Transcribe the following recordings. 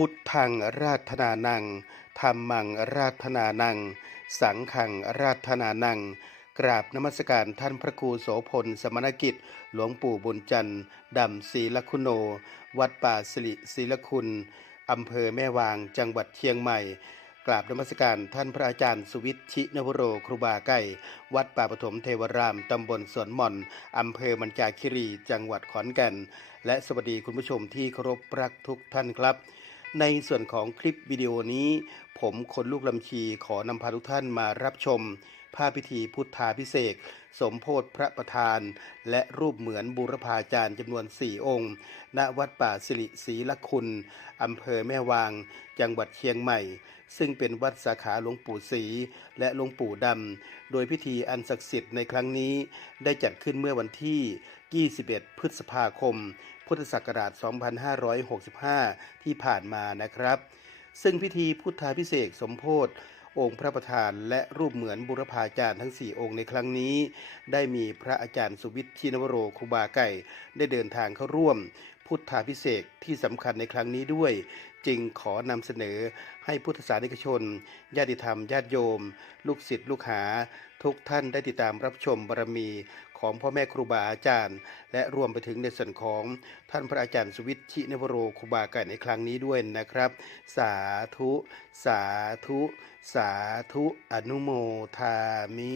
พุทธังราธนานังธรรมังราธนานัง สังขังราธนานัง กราบนมัสการท่านพระครูโสพลสมณกิจ หลวงปู่บุญจันทร์ดำศรีลคุโน วัดป่าสิริศรีลคุณอำเภอแม่วางจังหวัดเชียงใหม่ กราบนมัสการท่านพระอาจารย์สุวิทย์ชินวโรครูบาไก่ วัดป่าปฐมเทวรามตำบลสวนหม่อนอำเภอมันจาคิรีจังหวัดขอนแก่น และสวัสดีคุณผู้ชมที่เคารพรักทุกท่านครับ ในส่วนของคลิปวิดีโอนี้ ผมคนลูกลำชีขอนำพาทุกท่านมารับชม ภาพพิธีพุทธาพิเศษสมโพธิพระประธาน และรูปเหมือนบูรพาจารย์จำนวน 4 องค์ ณ วัดป่าสิริศรีละคุณอำเภอแม่วาง จังหวัดเชียงใหม่ ซึ่งเป็นวัดสาขาหลวงปู่ศรีและหลวงปู่ดำ โดยพิธีอันศักดิ์สิทธิ์ในครั้งนี้ ได้จัดขึ้นเมื่อวันที่ 21 พฤษภาคม พุทธศักราช 2565 ที่ผ่านมานะครับ ซึ่งพิธีพุทธาพิเศษสมโพธิ องค์พระประธานและรูปเหมือนบุรพาจารย์ทั้ง 4 องค์ในครั้งนี้ ได้มีพระอาจารย์สุวิทย์ชินวโรครูบาไก่ ได้เดินทางเข้าร่วม พุทธาพิเศษที่สำคัญในครั้งนี้ด้วย จึงขอนำเสนอให้พุทธศาสนิกชน ญาติธรรม ญาติโยม ลูกศิษย์ลูกหา ทุกท่านได้ติดตามรับชมบารมีของพ่อแม่ครูบาอาจารย์ และรวมไปถึงในส่วนของท่านพระอาจารย์สุวิทย์ชินวโรครูบาไก่ในครั้งนี้ด้วยนะครับ สาธุ สาธุ สาธุ อนุโมทามิ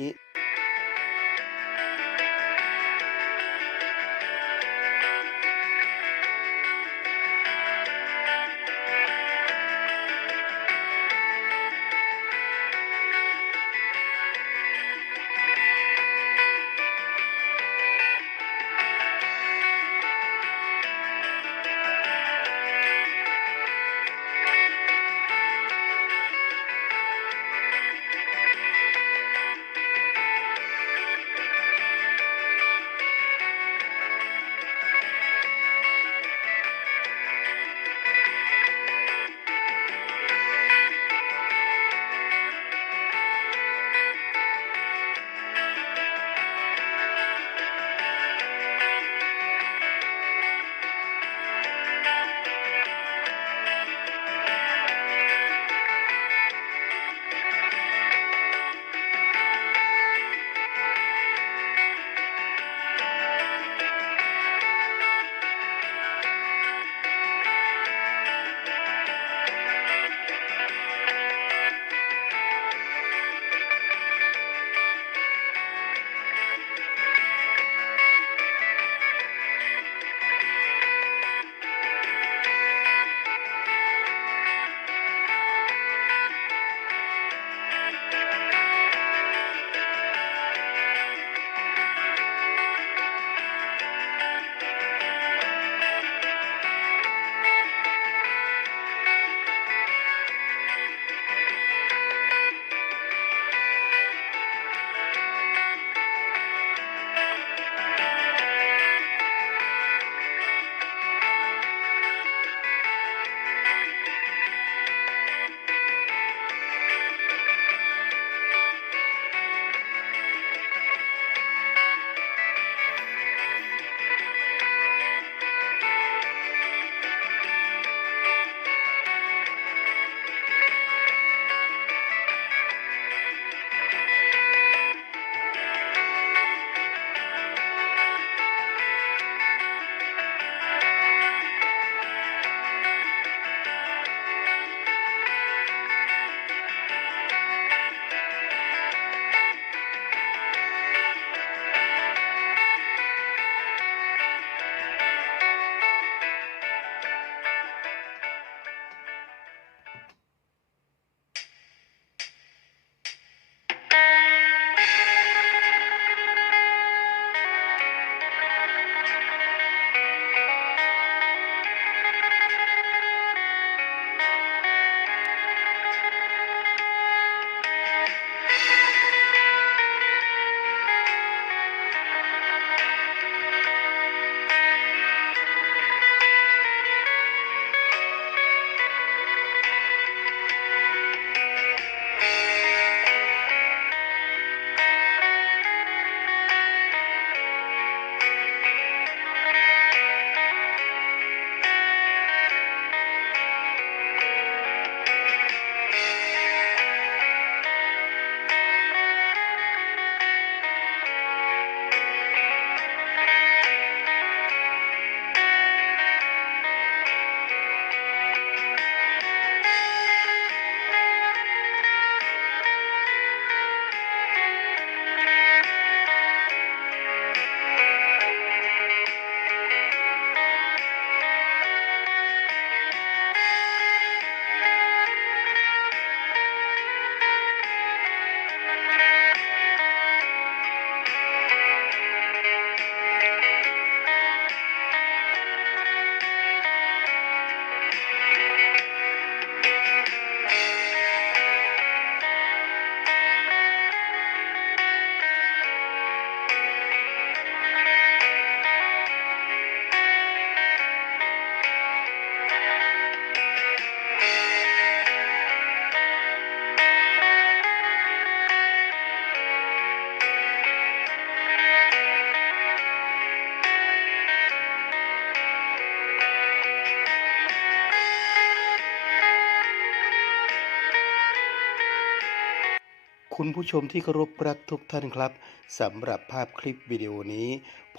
คุณผู้ชมที่เคารพรักทุกท่านครับสำหรับภาพคลิปวิดีโอนี้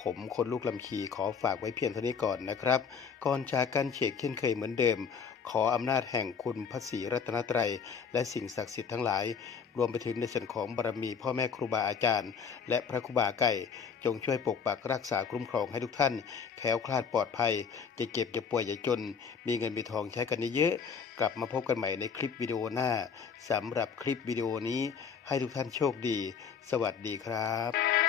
ผมคนลูกลำคีขอฝากไว้เพียงเท่านี้ก่อนนะครับ ก่อนจากกันเชกเช่นเคยเหมือนเดิม ขออำนาจแห่งคุณพระศรีรัตนตรัย และสิ่งศักดิ์สิทธิ์ทั้งหลาย รวมไปถึงในส่วนของบารมีพ่อแม่ครูบาอาจารย์ และพระครูบาไก่ จงช่วยปกปักรักษาคุ้มครองให้ทุกท่านแคล้วคลาดปลอดภัย จะเจ็บจะป่วยอย่าจน มีเงินมีทองใช้กันเยอะๆกลับมาพบกันใหม่ในคลิปวิดีโอหน้าสำหรับคลิปวิดีโอนี้ให้ทุกท่านโชคดี สวัสดีครับ